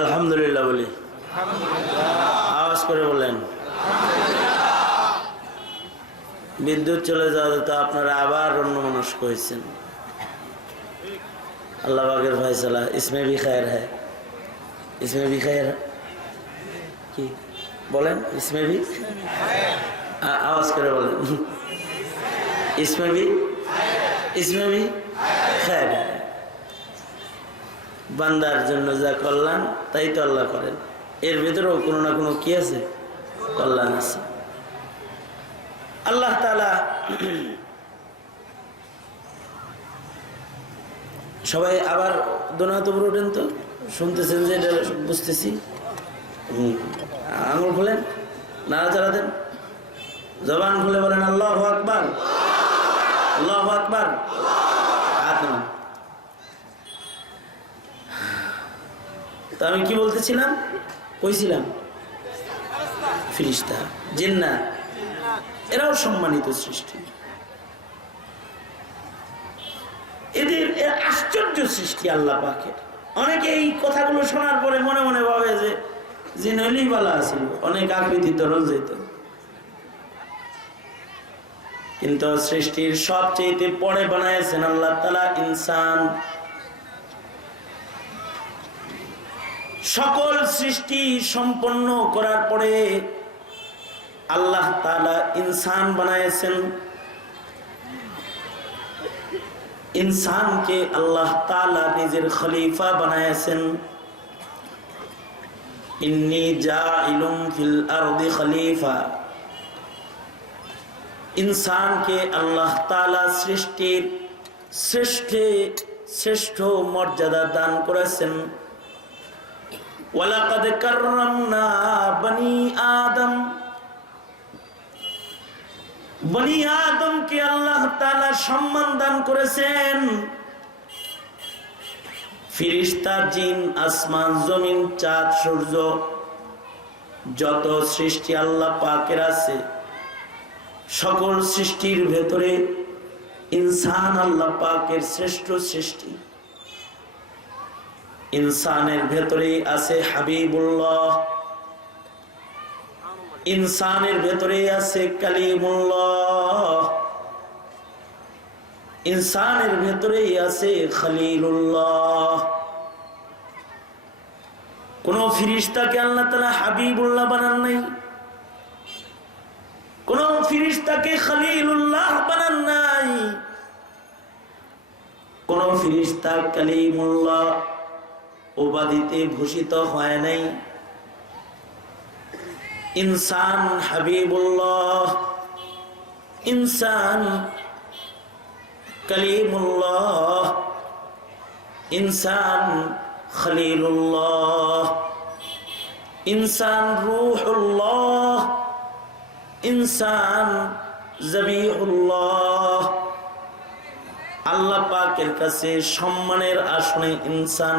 আলহামদুলিল্লাহ বলি। আওয়াজ করে বলেন। বিদ্যুৎ চলে যাওয়া তো আপনারা আবার অন্যমনস্ক হয়েছেন। আল্লাহ পাকের ফয়সালা। ইসমে ভি খায়ের হ্যায়, ইসমে ভি খায়ের কি বলেন? ইসমে ভি, আওয়াজ করে বলেন। ইসমে ভি, ইসমে ভি খায়ের হ্যায়। বান্দার জন্য যা কল্যাণ তাই তো আল্লাহ করেন, এর ভেতরেও কোনো না কোনো কি আছে, কল্যাণ আছে। আল্লাহ তাআলা সবাই আবার দোনাহাত উপরে ওঠেন তো, শুনতেছেন যে এটা বুঝতেছি। আঙুল খুলেন, নাড়াচাড়া দেন, জবান খুলে বলেন আল্লাহু আকবার, আল্লাহু আকবার। তা আমি কি বলতেছিলাম, কইছিলাম ফেরেশতা জিন্নাত এরাও সম্মানিত সৃষ্টি। এদের আশ্চর্য সৃষ্টি আল্লাহ পাকের। অনেকে এই কথাগুলো শোনার পরে মনে মনে ভাবে যে জিন হইলেই বলা আছিল, অনেক আকৃতি তরল যেত। কিন্তু সৃষ্টির সবচেয়ে পরে বানাইছেন আল্লাহ তাআলা ইনসান। সকল সৃষ্টি সম্পন্ন করার পরে আল্লাহ তাআলা ইনসান বানাইছেন। ইনসানকে আল্লাহ তাআলা নিজের খলিফা বানাইছেন। ইন্নী জাইলুম ফিল আরদি খলিফা। ইনসানকে আল্লাহ তাআলা সৃষ্টির শ্রেষ্ঠ মর্যাদা দান করেছেন। ওয়ালাকাদ কাররামনা বনি আদম। বনি আদমকে আল্লাহ তাআলা সম্মান দান করেছেন। ফেরেশতা, জিন, আসমান, জমিন, চাঁদ, সূর্য, যত সৃষ্টি আল্লাহ পাকের আছে, সকল সৃষ্টির ভেতরে ইনসান আল্লাহ পাকের শ্রেষ্ঠ সৃষ্টি। ইনসানের ভেতরে আছে হাবিবুল্লাহ, ইনসানের ভেতরে আছে কালিমুল্লাহ, ইনসানের ভেতরে আছে খলিলুল্লাহ। কোন ফেরেশতাকে আল্লাহ তাআলা হাবিবুল্লাহ বানান নাই, কোন ফেরেশতাকে খলিলুল্লাহ বানান নাই, কোন ফেরেশতা কালিমুল্লাহ উপাধিতে ভূষিত হয় নাই। ইনসান হাবিবুল্লাহ, ইনসান কালিমুল্লাহ, ইনসান খলিলুল্লাহ, ইনসান রূহুল্লাহ, ইনসান জবিহুল্লাহ। আল্লাহ পাকের কাছে সম্মানের আসনে ইনসান।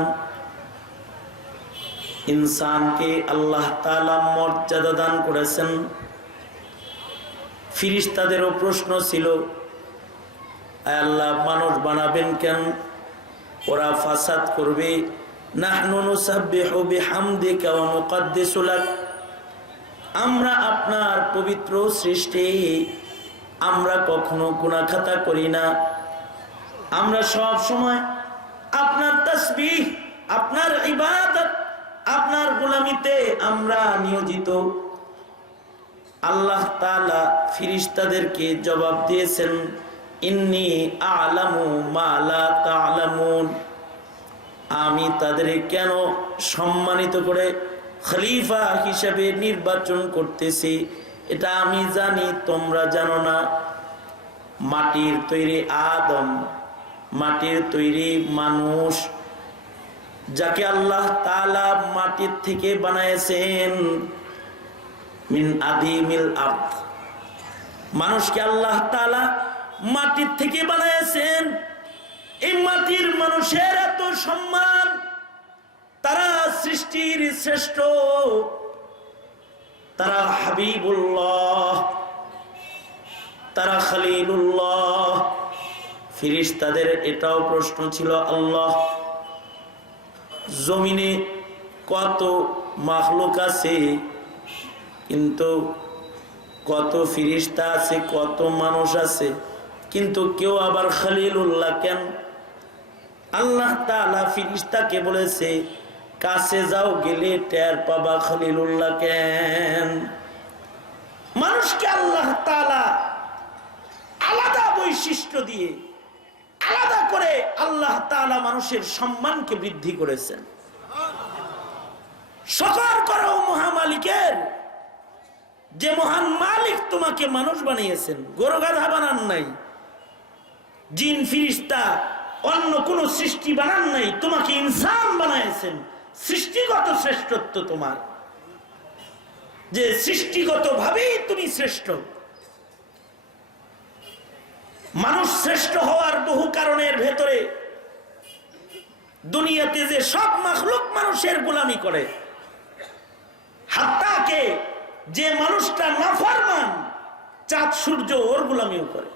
ইনসানকে আল্লাহ তাআলা মর্যাদা দান করেছেন। ফেরেশতাদেরও প্রশ্ন ছিল, আল্লাহ মানুষ বানাবেন কেন? ওরা ফাসাদ করবে। নাহনু নুসাব্বিহু বিহামদিকা ওয়া নুকদ্দিসু লাক। আমরা আপনার পবিত্র সৃষ্টি, আমরা কখনো গুনাহ খাতা করি না। আমরা সব সময় আপনার তাসবিহ, আপনার ইবাদত, আপনার গোলামিতে আমরা নিয়োজিত। আল্লাহ তাআলা ফেরেশতাদেরকে জবাব দিয়েছেন, ইন্নী আ'লামু মা লা তা'লামুন। আমি তাদের কেন সম্মানিত করে খলিফা হিসেবে নির্বাচন করতেছি এটা আমি জানি, তোমরা জানো না। মাটির তৈরি আদম, মাটির তৈরি মানুষ, যাকে আল্লাহ তাআলা মাটির থেকে বানাইছেন, মিন আদিমিল আরদ। মানুষকে আল্লাহ তাআলা মাটির থেকে বানাইছেন। এই মাটির মানুষের এত সম্মান, তারা সৃষ্টির শ্রেষ্ঠ, তারা হাবিবুল্লাহ, তারা খলিলুল্লাহ। ফেরেশতাদের এটাও প্রশ্ন ছিল, আল্লাহ জমিনে কত মাখলুক আছে, কিন্তু কত ফিরিস্তা আছে, কত মানুষ আছে, কিন্তু কেউ আবার খলিলুল্লাহ কেন? আল্লাহ তাআলা ফিরিস্তাকে বলেছে কাছে যাও, গেলে টের পাবা খলিলুল্লাহ কেন। মানুষকে আল্লাহ তাআলা আলাদা বৈশিষ্ট্য দিয়ে আলাদা করে আল্লাহ তাআলা মানুষের সম্মানকে বৃদ্ধি করেছেন। শুকর করো মহামালিকের, যে মহান মালিক তোমাকে মানুষ বানিয়েছেন, গরু গাধা বানান নাই, জিন ফিরিস্তা অন্য কোন সৃষ্টি বানান নাই, তোমাকে ইনসান বানাইছেন। সৃষ্টিগত শ্রেষ্ঠত্ব তোমার, যে সৃষ্টিগত ভাবেই তুমি শ্রেষ্ঠ। মানুষ শ্রেষ্ঠ হওয়ার বহু কারণের ভেতরে দুনিয়াতে যে সব মাখলুক মানুষের গোলামি করে, হাত্তাকে যে মানুষটা নাফরমান, চাঁদ সূর্য ওর গোলামিও করে।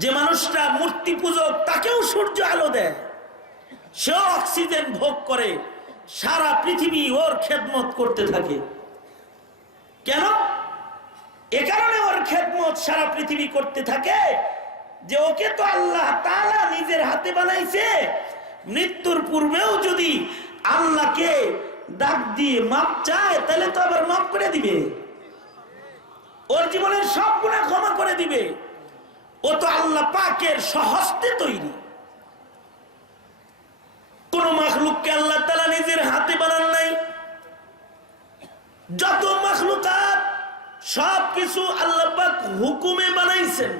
যে মানুষটা মূর্তি পূজক, তাকেও সূর্য আলো দেয়, সেও অক্সিজেন ভোগ করে, সারা পৃথিবী ওর খেদমত করতে থাকে। কেন? এ কারণে ওর খেদমত সারা পৃথিবী করতে থাকে যে ওকে তো আল্লাহ তাআলা নিজের হাতে বানাইছে। মৃত্যুর পূর্বেও যদি আল্লাহকে ডাক দিয়ে মাপ চায়, তাহলে তো আবার মাফ করে দিবে, ওর জীবনের সব গুনাহ ক্ষমা করে দিবে। ও তো আল্লাহ পাকের স্বহস্তে তৈরি। কোন মাখলুককে আল্লাহ তাআলা নিজের হাতে বানান নাই। যত মাখলুকাত সবকিছু আল্লাহ পাক হুকুমে বানাইছেন।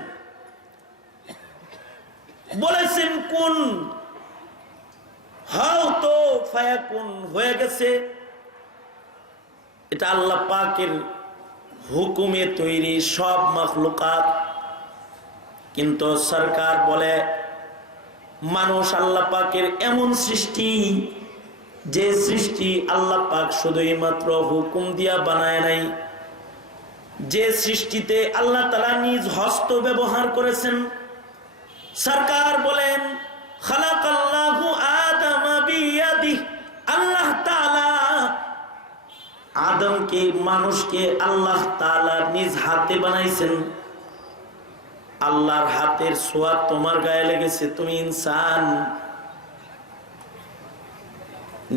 বলেছেন কোন, হাও তো ফায়াকুন, হয়ে গেছে। এটা আল্লাহ পাকের হুকুমে তৈরি সব মাখলুকাত। কিন্তু সরকার বলে মানুষ আল্লাহ পাকের এমন সৃষ্টি, যে সৃষ্টি আল্লাহ পাক শুধুই মাত্র হুকুম দিয়া বানায় নাই, যে সৃষ্টিতে আল্লাহ তাআলা নিজ হস্ত ব্যবহার করেছেন। সরকার বলেন খালাকাল্লাহু আদামা বিয়াদিহি, আল্লাহ তাআলা আদমকে, মানুষকে আল্লাহ তাআলা নিজ হাতে বানাইছেন। আল্লাহর হাতের ছোঁয়া তোমার গায়ে লেগেছে, তুমি ইনসান।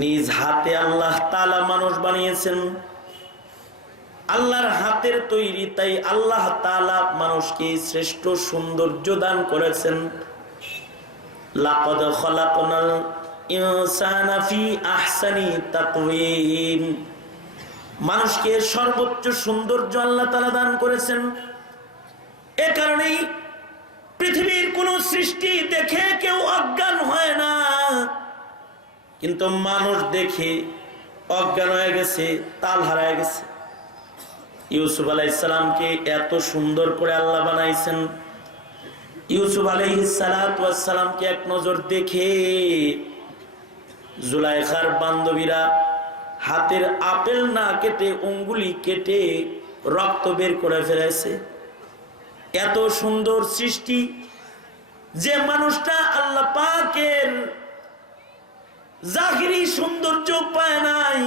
নিজ হাতে আল্লাহ তাআলা মানুষ বানিয়েছেন, আল্লাহর হাতের তৈরি, তাই আল্লাহ তাআলা মানুষকে শ্রেষ্ঠ সৌন্দর্য দান করেছেন। লাকাদ খালাকনাল ইনসানা ফি আহসানি তাকওয়িম, মানুষকে সর্বোচ্চ সৌন্দর্য আল্লাহ তাআলা দান করেছেন। এ কারণেই পৃথিবীর কোন সৃষ্টি দেখে কেউ অজ্ঞান হয় না, কিন্তু মানুষ দেখে অজ্ঞান হয়ে গেছে, তাল হারায় গেছে। ইউসুফ আলাইহিস সালামকে এত সুন্দর করে আল্লাহ বানাইছেন। ইউসুফ আলাইহিস সালামকে এক নজর দেখে জুলাইখার বান্ধবীরা হাতের আপেল না কেটে আঙ্গুলি কেটে রক্ত বের করে ফেলেছে। এত সুন্দর সৃষ্টি, যে মানুষটা আল্লাহ পাকের জাহিরি সৌন্দর্য পায় নাই,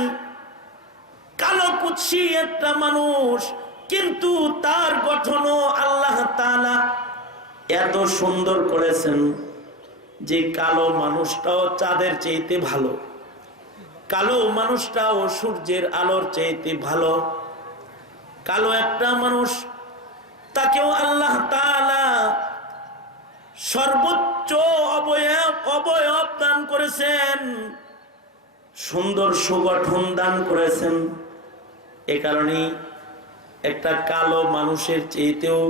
কালো কুৎসি একটা মানুষ, কিন্তু তার গঠনও আল্লাহ তাআলা এত সুন্দর করেছেন যে কালো মানুষটাও চাঁদের চাইতে ভালো, কালো মানুষটাও সূর্যের আলোর চাইতে ভালো। কালো একটা মানুষ, তাকেও আল্লাহ তাআলা সর্বোচ্চ অবয়ব দান করেছেন, সুন্দর সুগঠন দান করেছেন। এ কারণে একটা কালো মানুষের চাইতেও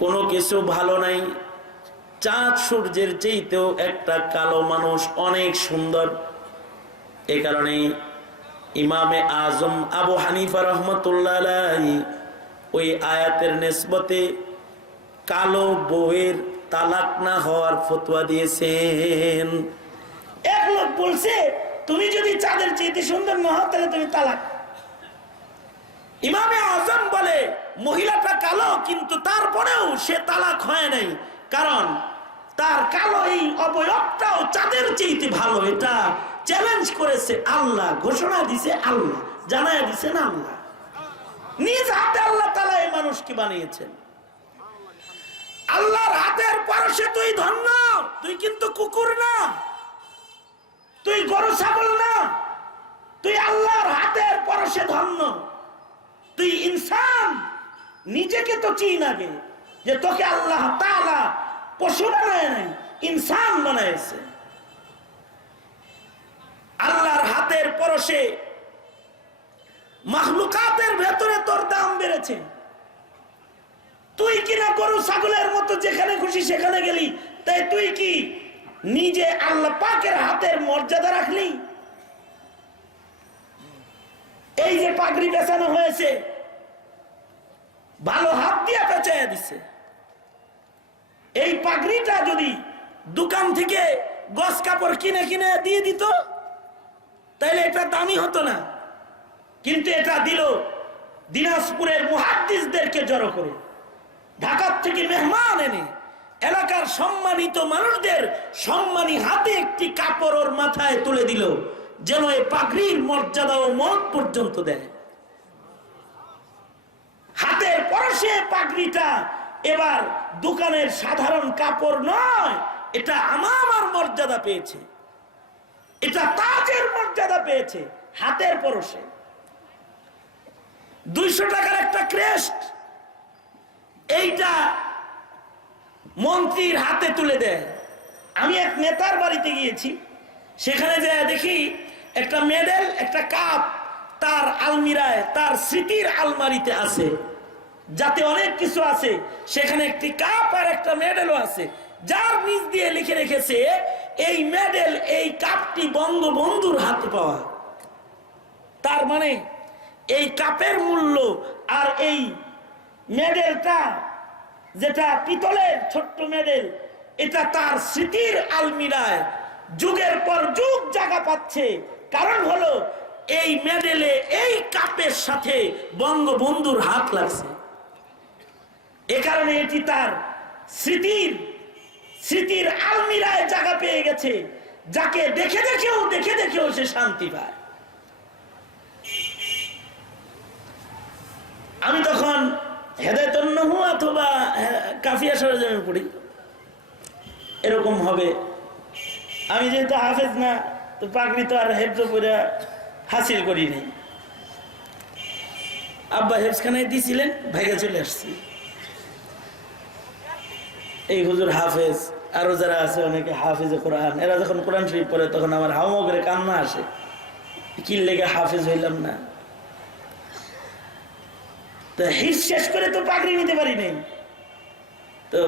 কোনো কিছু ভালো নাই। চাঁদ সূর্যের চাইতেও একটা কালো মানুষ অনেক সুন্দর। এ কারণে ইমামে আজম আবু হানিফা রাহমাতুল্লাহ আলাইহি ওই আয়াতের নিসবতে কালো বউয়ের তালাক না হওয়ার ফতোয়া দিয়েছেন। এক লোক বলছে তুমি যদি চাঁদের চাইতে সুন্দর না হও তাহলে তুমি তালাক। ইমামে আজম বলে মহিলাটা কালো, কিন্তু তারপরেও সে তালাক হয় নাই, কারণ তার কালো এই অবয়বটাও চাঁদের চাইতে ভালো। এটা চ্যালেঞ্জ করেছে আল্লাহ, ঘোষণা দিছে আল্লাহ, জানায় দিছেন আল্লাহ। নিজ হাতে আল্লাহ তাআলা এই মানুষকে বানিয়েছেন। আল্লাহর হাতের পরশে তুই ধন্য, তুই কিন্তু কুকুর না, তুই গরু ছাগল না, তুই আল্লাহর হাতের পরশে ধন্য, তুই ইনসান। নিজেকে তো চিন আগে যে তোকে আল্লাহ তাআলা পশু বানায় নাই, ইনসান বানাইছে। আল্লাহর হাতের পরশে মাখলুকাতের ভেতরে তোর দাম বেড়েছে। তুই কিনা গরু ছাগলের মতো যেখানে খুশি সেখানে গেলি, তাই তুই কি নিজে আল্লাহ পাকের হাতের মর্যাদা রাখলি? এই যে পাগড়ি বেচানো হয়েছে, ভালো হাত দিয়া পেঁচাইয়া দিছে। এই পাগড়িটা যদি দোকান থেকে গস কাপড় কিনে কিনে দিয়ে দিত তাহলে এটা দামি হতো না, কিন্তু এটা দিল দিনাজপুরের মুহাদ্দিসদেরকে জড়ো করে, ঢাকা থেকে মেহমান এনে এলাকার সম্মানিত মানুষদের সম্মানী হাতে একটি কাপড় ওর মাথায় তুলে দিল, যেন এই পাগড়ির মর্যাদা ও মত পর্যন্ত দেয়। হাতের পরশে পাগড়িটা এবার দোকানের সাধারণ কাপড় নয়, এটা আমার মর্যাদা পেয়েছে, এটা তাজের মর্যাদা পেয়েছে। হাতের পরশে 200 টাকার একটা ক্রেস্ট, এইটা মন্ত্রীর হাতে তুলে দেয়। আমি এক নেতার বাড়িতে গিয়েছি, সেখানে যে দেখি একটা মেডেল, একটা কাপ তার আলমিরায়, তার স্মৃতির আলমারিতে আছে, যাতে অনেক কিছু আছে, সেখানে একটি কাপ আর একটা মেডেলও আছে, যার নিচ দিয়ে লিখে রেখেছে এই মেডেল, এই কাপটি বঙ্গবন্ধুর হাতে পাওয়া। তার মানে এই কাপের মূল্য আর এই মেডেলটা, যেটা পিতলের ছোট্ট মেডেল, এটা তার স্মৃতির আলমিরায় যুগের পর যুগ জায়গা পাচ্ছে। কারণ হলো এই মেডেলে, এই কাপের সাথে বঙ্গবন্ধুর হাত লাগছে। এ কারণে এটি তার স্মৃতির আলমিরায় জায়গা পেয়ে গেছে, যাকে দেখে দেখেও সে শান্তি পায়। আমি তখন হেদায়েতুন নহু অথবা কাফিয়া সরজমে পড়ি, এরকম হবে। আমি যেহেতু হাফেজ না, তো পাগড়ি তো আর হেফজ করে হাসিল করি নাই। আব্বা হেফজখানায় দিয়েছিলেন, ভাইগা চলে আসছি। এই হুজুর হাফেজ, আরো যারা আছে অনেকে হাফেজে কোরআন, এরা যখন কোরআন শরীফ পড়ে তখন আমার হাওয়া করে কান্না আসে, কি লেগে হাফেজ হইলাম না। তো হিস শেষ করে তো পাগড়ি নিতে পারি নাই, তো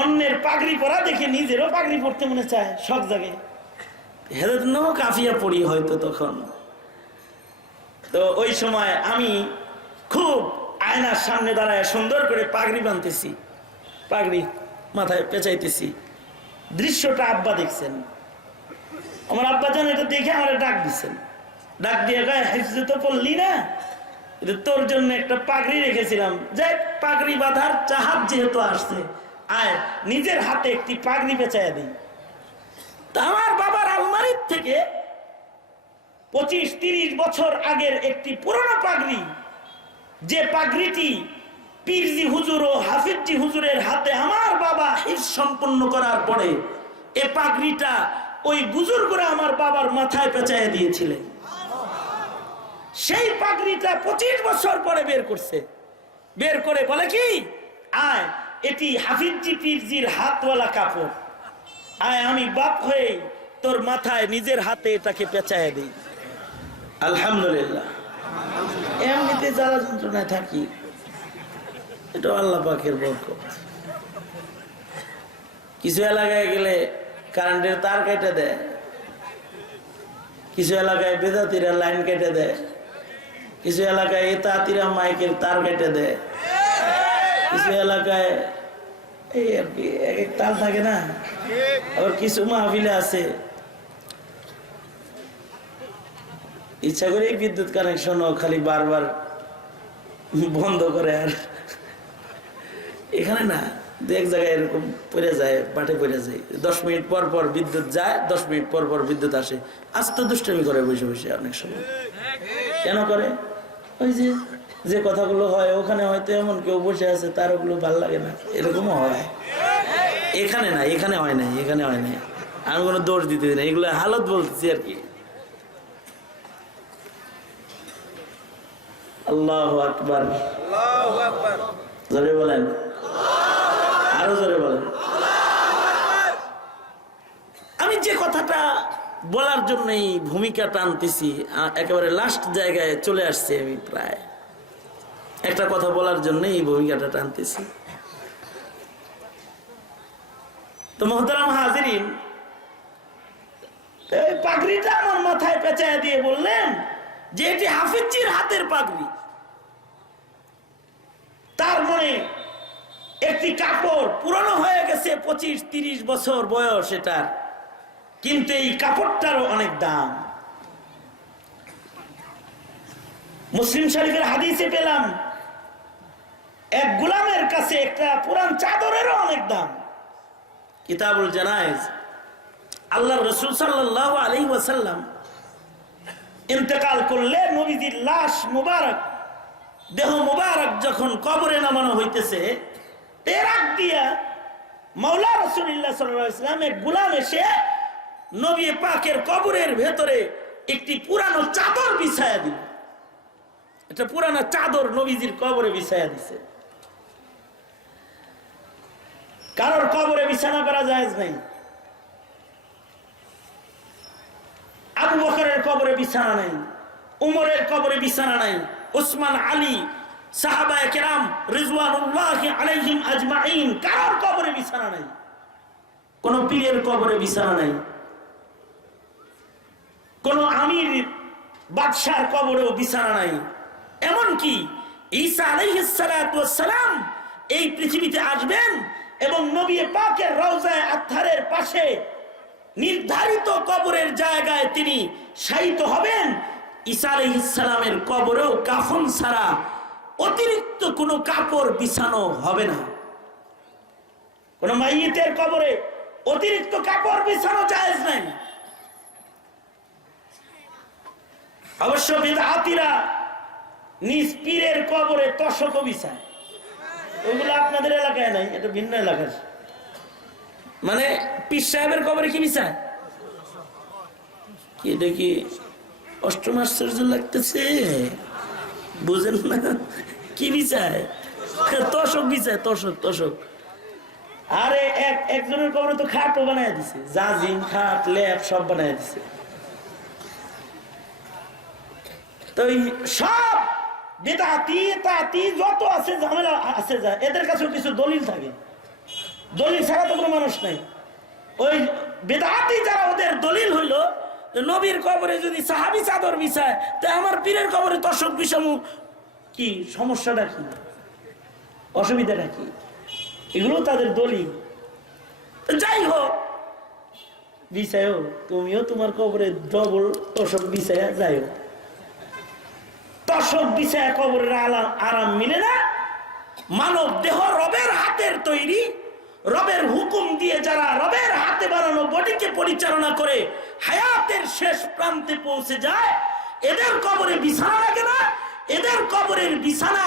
অন্যের পাগড়ি পরা দেখে নিজেরও পাগড়ি পড়তে মনে চায়, শখ জাগে। হেদায়েতুন নহু কাফিয়া পড়ি হয়তো তখন। তো ওই সময় আমি খুব আয়নার সামনে দাঁড়ায় সুন্দর করে পাগড়ি বানতেছি, পাগড়ি মাথায় পেঁচাইতেছি। দৃশ্যটা আব্বা দেখছেন। আমার আব্বা জান এটা দেখে আমার ডাক দিচ্ছেন, ডাক দিয়ে গায়ে হেফজে তো পড়লি না, তোর জন্য একটা পাগড়ি রেখেছিলাম, যে পাগড়ি বাঁধার চাহাত যেহেতু আসছে, আয় নিজের হাতে একটি পাগড়ি পেঁচাইয়া দিই। তা আমার বাবার আলমারির থেকে 25-30 বছর আগের একটি পুরনো পাগড়ি, যে পাগড়িটি পীরজি হুজুর ও হাফিজি হুজুরের হাতে আমার বাবা হিফজ সম্পন্ন করার পরে এ পাগড়িটা ওই বুজুর্গরা আমার বাবার মাথায় পেঁচাইয়া দিয়েছিলেন। সেই পাগড়িটা 25 বছর পরে বের করছে, বের করে বলে কি, আয় এটি হাফিজি পীরজির হাতওয়ালা কাপড়, আয় আমি বাপ হয়ে তোর মাথায় নিজের হাতে এটাকে পেঁচাইয়া দিই। আলহামদুলিল্লাহ। এমনিতে জ্বালা যন্ত্রণায় থাকি, এটা আল্লাহ পাকের বরকত। কিছু এলাকায় গেলে কারেন্টের তার কেটে দেয়, কিছু এলাকায় বেদাতিরা লাইন কেটে দেয়, কিছু এলাকায় এতাতিরা মাইকের তার কেটে দেয়, কিছু এলাকায় এই আর কি এক তার থাকে না। আবার কিছু মাহফিলে আছে ইচ্ছা করে বিদ্যুৎ কানেকশনও খালি বারবার বন্ধ করে, আর এখানে না এক জায়গায় এরকম পড়ে যায়, বাটে পড়ে যায়, 10 মিনিট পর পর বিদ্যুৎ যায়, 10 মিনিট পর পর বিদ্যুৎ আসে। আস্ত দুষ্টামি করে বসে বসে অনেক সময়। কেন করে? ওই যে যে কথাগুলো হয় ওখানে হয়তো এমন কেউ বসে আছে তার ওগুলো ভাল লাগে না, এরকমও হয়। এখানে না, এখানে হয় নাই, এখানে হয় নাই, আমি কোনো দোষ দিতে দিই না, এগুলো হালত বলতেছি আর কি। আল্লাহু আকবার, জোরে বলেন, আরো জোরে বলেন। আমি যে কথাটা বলার জন্য এই ভূমিকা টানতেছি, একেবারে লাস্ট জায়গায় চলে আসছে, আমি প্রায় একটা কথা বলার জন্য এই ভূমিকাটা টানতেছি। তো মোহতারাম হাজিরিন, পাগড়িটা আমার মাথায় পেঁচায় দিয়ে বললেন যে এটি হাফিজজির হাতের পাগড়ি। তার মনে একটি কাপড় পুরনো হয়ে গেছে, 25-30 বছর বয়স এটার, কিন্তু এই কাপড়টারও অনেক দাম। মুসলিম শরীফের হাদিসে পেলাম এক গোলামের কাছে একটা পুরান চাদরেরও অনেক দাম। কিতাবুল জানায়েজ, আল্লাহর রাসূল সাল্লাল্লাহু আলাইহি ওয়াসাল্লাম ইন্তেকাল করলে নবীজির লাশ মুবারক, দেহ মুবারক যখন কবরে নামানো হইতেছে, এর আগ দিয়া মাওলা রাসূলুল্লাহ সাল্লাল্লাহু আলাইহি ওয়াসাল্লামের গোলাম এসে নবী পাকের কবরের ভেতরে একটি পুরানো চাদর বিছায়া দিল। এটা পুরানো চাদর নবীজির কবরে বিছায়া দিছে। কারোর কবরে বিছানা করা জায়েজ নাই। আবু বকরের কবরে বিছানা নাই, উমরের কবরে বিছানা নাই, উসমান, আলী, সাহাবায়ে কেরাম রিজওয়ানুল্লাহি আলাইহিম আজমাইন কারোর কবরে বিছানা নাই। কোন পীরের কবরে বিছানা নাই, কোন আমির বাদশার কবরেও বিছানা নাই। এমনকি ঈসা আলাইহিস সালাতু ওয়াস সালাম এই পৃথিবীতে আসবেন এবং নবী পাকের রওজায়ে আতহারের পাশে নির্ধারিত কবরের জায়গায় তিনি শায়িত হবেন। ঈসা আলাইহিস সালামের কবরেও কাফন ছাড়া অতিরিক্ত কোনো কাপড় বিছানো হবে না। কোন মাইয়িতের কবরে অতিরিক্ত কাপড় বিছানো জায়েজ নাই। অবশ্য বিদআতীরা নিজ পীরের কবরে তোশক বিছায়, ওইগুলো আপনাদের এলাকায় নাই, এটা ভিন্ন এলাকার। মানে পীর সাহেবের কবরে কি বিছায়? কি দেখি অষ্টম আশ্চর্য লাগতেছে, বুঝেন না? কি বিছায়? তোশক বিছায়, তোশক, তোশক। আরে একজনের কবরে তো খাটও বানায় দিছে, জাজিম, খাট, লেপ সব বানায় দিছে। তো সব বিদআতি তাতি যত আছে ঝামেলা আছে, যা এদের কাছেও কিছু দলিল থাকে, দলিল ছাড়া তো কোনো মানুষ নাই। ওই বিদআতি যারা, ওদের দলিল হইল নবীর কবরে যদি সাহাবী চাদর বিছায়, তা আমার পীরের কবরে তোশক বিছামু, কি সমস্যাটা কি, অসুবিধাটা কি? এগুলো তাদের দলিল। তো যাই হোক, বিছায়ও, তুমিও তোমার কবরে ডবল তোশক বিছায়া যাইও। তোশক বিছায়া কবরের আরাম মিলে না। মানব দেহ রবের হাতের তৈরি, রবের হুকুম দিয়ে যারা রবের হাতে বানানো বডিকে পরিচালনা করে হায়াতের শেষ প্রান্তে পৌঁছে যায়, এদের কবরে বিছানা লাগে না। এদের কবরের বিছানা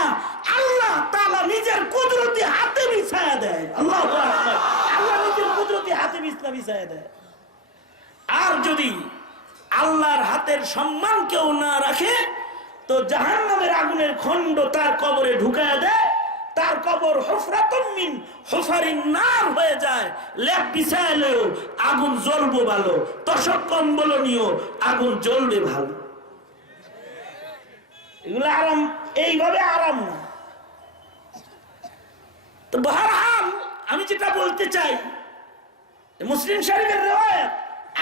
আল্লাহ তাআলা নিজের কুদরতি হাতে বিছায়া দেয়। আল্লাহু আকবার, আল্লাহ নিজের কুদরতি হাতে বিছায়া দেয়। আর যদি আল্লাহর হাতের সম্মান কেউ না রাখে, তো জাহান্নামের আগুনের খণ্ড তার কবরে ঢুকায়া দেয়, তার কবর হুফরাতুম মিন হুফারিন নার হয়ে যায়। লেপ বিছাইলেও আগুন জ্বলবে ভালো, তোশক কম্বল নিয়েও আগুন জ্বলবে ভালো। এগুলো আরাম, এইভাবে আরাম না। তো বহরহাল আমি যেটা বলতে চাই, মুসলিম শরীফের riwayat,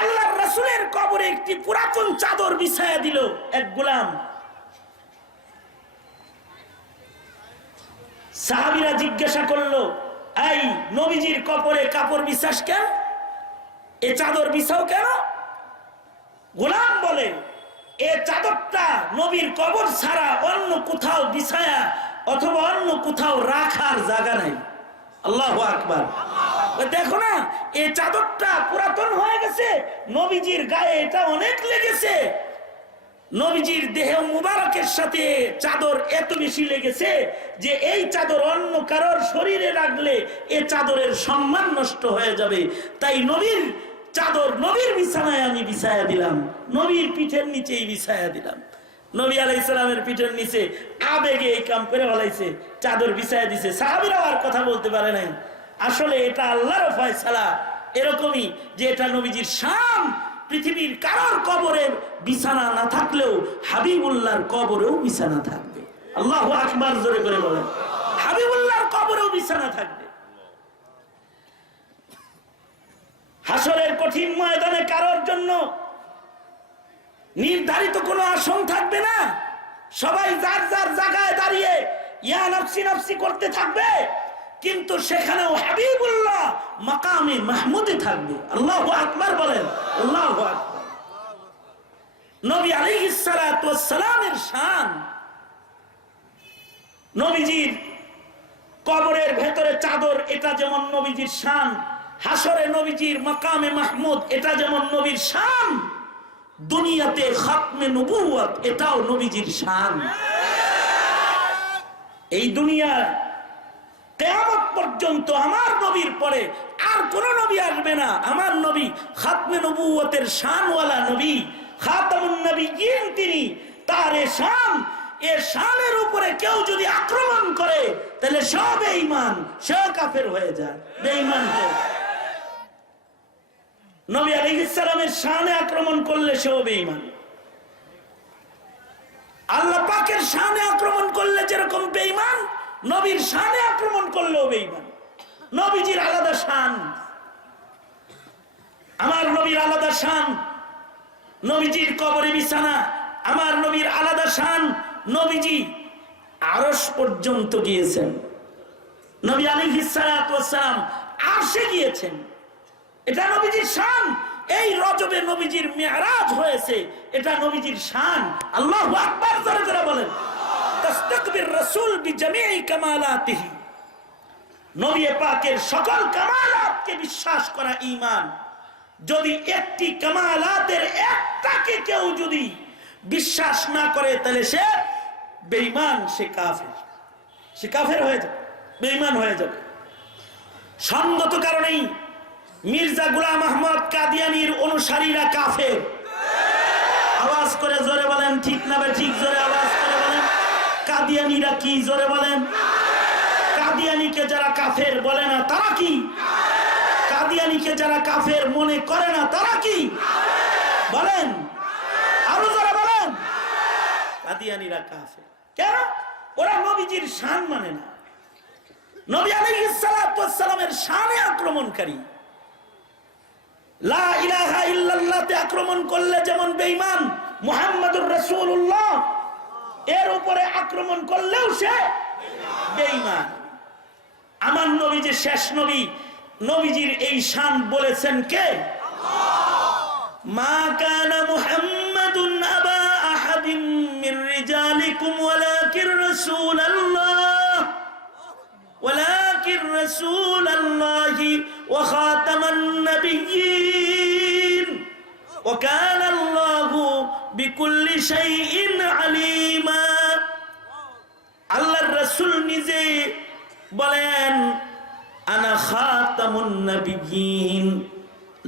আল্লাহর রাসূলের কবরে একটি পুরাতন চাদর বিছায়া দিল এক গোলাম। সাহাবীরা জিজ্ঞাসা করলো, এই নবীজির কবরে কাপড় বিছাস কেন, এ চাদর বিছাও কেন? গোলাম বলে, এ চাদরটা নবীর কবর ছাড়া অন্য কোথাও বিছায়া অথবা অন্য কোথাও রাখার জায়গা নাই। আল্লাহু আকবার। দেখো না, এই চাদরটা পুরাতন হয়ে গেছে, নবীজির গায়ে এটা অনেক লেগেছে, নবীজির দেহ মুবারকের সাথে চাদর এত বেশি লেগেছে যে এই চাদর অন্য কারোর শরীরে রাখলে এই চাদরের সম্মান নষ্ট হয়ে যাবে। তাই নবীর চাদর নবীর বিছানায় আমি বিছায়া দিলাম, নবীর পিঠের নিচেই বিছায়া দিলাম। নবী আলাইহিস সালামের পিঠের নিচে আবেগে এই কাম করে ফেলাইছে, চাদর বিছায়া দিছে। সাহাবীরাও আর কথা বলতে পারে নাই। আসলে এটা আল্লাহর ফয়সালা এরকমই যে এটা নবীজির শান। পৃথিবীর কারোর কবরের বিছানা না থাকলেও হাবিবুল্লাহর কবরেও বিছানা থাকবে। আল্লাহু আকবার, জোরে করে বলেন। হাবিবুল্লাহর কবরেও বিছানা থাকবে। হাসরের কঠিন ময়দানে কারোর জন্য নির্ধারিত কোনো আসন থাকবে না। সবাই যার যার জায়গায় দাঁড়িয়ে ইয়া নফসি নফসি করতে থাকবে, কিন্তু সেখানেও হাবিবুল্লাহ মাকামে মাহমুদে থাকবে। আল্লাহু আকবার বলেন। আল্লাহু আকবার। নবী আলাইহিস সালাতু ওয়াস সালামের শান, নবীজির কবরের ভেতরে চাদর এটা যেমন নবীজির শান, হাসরে নবীজির মাকামে মাহমুদ এটা যেমন নবীর শান, দুনিয়াতে খাতমে নবুয়ত এটাও নবীজির শান। এই দুনিয়ার কিয়ামত পর্যন্ত আমার নবীর পরে আর কোন নবী আসবে না। আমার নবী খাতমে নবুয়তের শানওয়ালা নবী, খাতামুন নবিয়্যিন তিনি। তার এ শান, এ শানের উপরে কেউ যদি আক্রমণ করে তাহলে সব বেঈমান, সে কাফের হয়ে যায়, বেঈমান হয়ে যায়। নবী আলাইহিস সালামের শানে আক্রমণ করলে সেও বেঈমান। আল্লাহ পাকের শানে আক্রমণ করলে যেরকম বেঈমান, নবীর শানে আক্রমণ করলেও বেঈমান। নবীজির আলাদা শান, আমার নবীর আলাদা শান। নবীজির কবরে বিছানা, আমার নবীর আলাদা শান। নবীজি আরশ পর্যন্ত গিয়েছেন, নবী আলাইহিস সালাতু ওয়াস সালাম আরশে গিয়েছেন, এটা নবীজির শান। এই রজবে নবীজির মিরাজ হয়েছে, এটা নবীজির শান। আল্লাহু আকবার, জোরে জোরে বলেন। তাস্তাকবির রাসূল বিজামিই কামালাতিহি, নবী পাকের সকল কামালাতকে বিশ্বাস করা ঈমান। যদি একটি কামালাতের একটাকে কেউ যদি বিশ্বাস না করে তাহলে সে বেঈমান, সে কাফের, সে কাফের হয়ে যাবে, বেঈমান হয়ে যাবে। সঙ্গত কারণেই মির্জা গোলাম আহমদ কাদিয়ানীর অনুসারীরা কাফের। আওয়াজ করে জোরে বলেন ঠিক না ঠিক, জোরে আওয়াজ করে বলেন। কাদিয়ানীরা কি, জোরে বলেন। কাদিয়ানীকে যারা কাফের বলে না তারা কি? কাদিয়ানীকে যারা কাফের মনে করে না তারা কি? বলেন, আরো যারা বলেন। কাদিয়ানীরা কাফের। কেন? ওরা নবীজির শান মানে না। নবী আলাইহিস সালাতু ওয়াস সালামের শানে আক্রমণকারী। লা ইলাহা ইল্লাল্লাহতে আক্রমণ করলে যেমন বেঈমান, মুহাম্মাদুর রাসূলুল্লাহ এর উপরে আক্রমণ করলেও সে বেঈমান। আমার নবী যে শেষ নবী, নবীজির এই শান বলেছেন কে? মা কানা মুহাম্মাদুন আবা আহাদিন মির রিজালিকুম ওয়ালাকির রাসূলুল্লাহ, ওয়ালাকির রাসূলুল্লাহি ওয়া খাতামান নাবিয়্যিন ওয়া কানা আল্লাহু বিকুল্লি শাইইন আলিমা। আল্লাহর রাসূল নিজে বলেন, আনা খাতামুন নাবিয়্যিন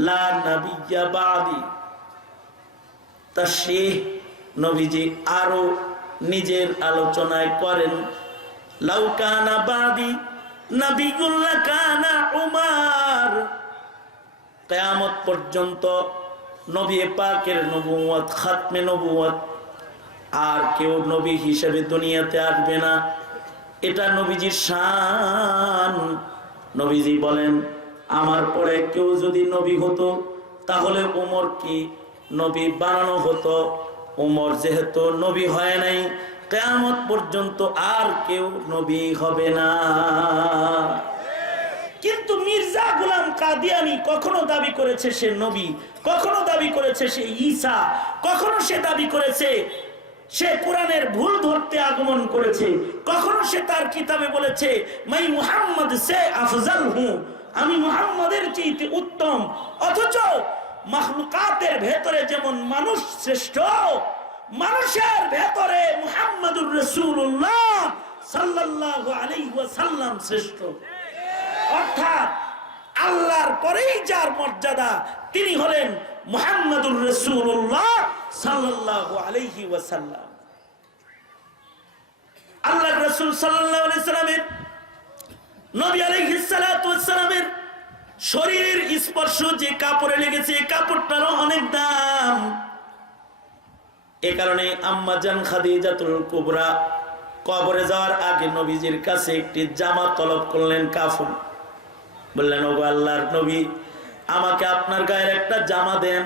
লা নাবিয়্যা বাদি। তা সে নবীজি আরো নিজের আলোচনায় করেন, লাউ কানা বাদি নাবিয়্যুন লাকানা উমর। কিয়ামত পর্যন্ত নবী পাকের নবুয়ত, খাতমে নবুয়ত, আর কেউ নবী হিসেবে দুনিয়াতে আসবে না, এটা নবীজির শান। নবীজি বলেন, আমার পরে কেউ যদি নবী হতো তাহলে ওমর কি নবী বানানো হতো। ওমর যেহেতু নবী হয় নাই, কিয়ামত পর্যন্ত আর কেউ নবী হবে না। কিন্তু মির্জা গোলাম কাদিয়ানী কখনো দাবি করেছে সে নবী, কখনো দাবি করেছে সে ঈসা, কখনো সে দাবি করেছে সে কোরআনের ভুল ধরতে আগমন করেছে। কখনো সে তার কিতাবে বলেছে মাই মুহাম্মদ সে আফজাল হুঁ, আমি মুহাম্মদের চেয়ে উত্তম। অথচ মাখলুকাতের ভেতরে যেমন মানুষ শ্রেষ্ঠ, মানুষের ভেতরে মুহাম্মদুর রাসূলুল্লাহ সাল্লাল্লাহু আলাইহি ওয়াসাল্লাম শ্রেষ্ঠ। অর্থাৎ আল্লাহর পরেই যার মর্যাদা তিনি হলেন মুহাম্মদুর রাসূলুল্লাহ সাল্লাল্লাহু আলাইহি ওয়াসাল্লাম। আল্লাহর রাসূল সাল্লাল্লাহু আলাইহি সাল্লামের, নবী আলাইহিস সালাতু ওয়াস সালামের শরীরের স্পর্শ যে কাপড়ে লেগেছে এই কাপড়টারও অনেক দাম। এই কারণে আম্মা জান খাদিজাতুল কুবরা কবরে যাওয়ার আগে নবীজির কাছে একটি জামা তলব করলেন, কাফন। বললেন ওগো আল্লাহর নবী, আমাকে আপনার গায়ের একটা জামা দেন,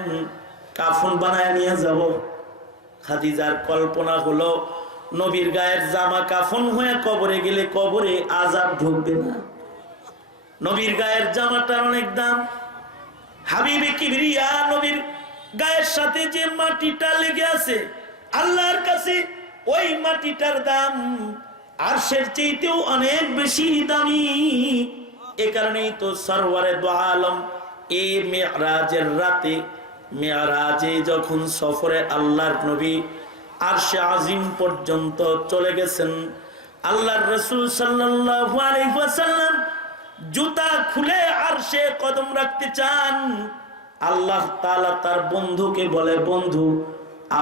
কাফন বানায় নিয়ে যাব। খাদিজার কল্পনা হলো নবীর গায়ের জামা কাফন হয়ে কবরে গেলে কবরে আযাব ঢুকবে না। নবীর গায়ের জামাটার অনেক দাম। হাবিবে কিবরিয়া নবীর গায়ের সাথে যে মাটিটা লেগে আছে আল্লাহর কাছে ওই মাটিটার দাম আরশের চাইতেও অনেক বেশি দামি। এ কারণেই তো সরওয়ারে দু আলম এই মেরাজের রাতে, মেরাজে যখন সফরে আল্লাহর নবী আরশে আজিম পর্যন্ত চলে গেছেন, আল্লাহর রাসূল সাল্লাল্লাহু আলাইহি ওয়াসাল্লাম জুতা খুলে আরশে কদম রাখতে চান। আল্লাহ তাআলা তার বন্ধুকে বলে, বন্ধু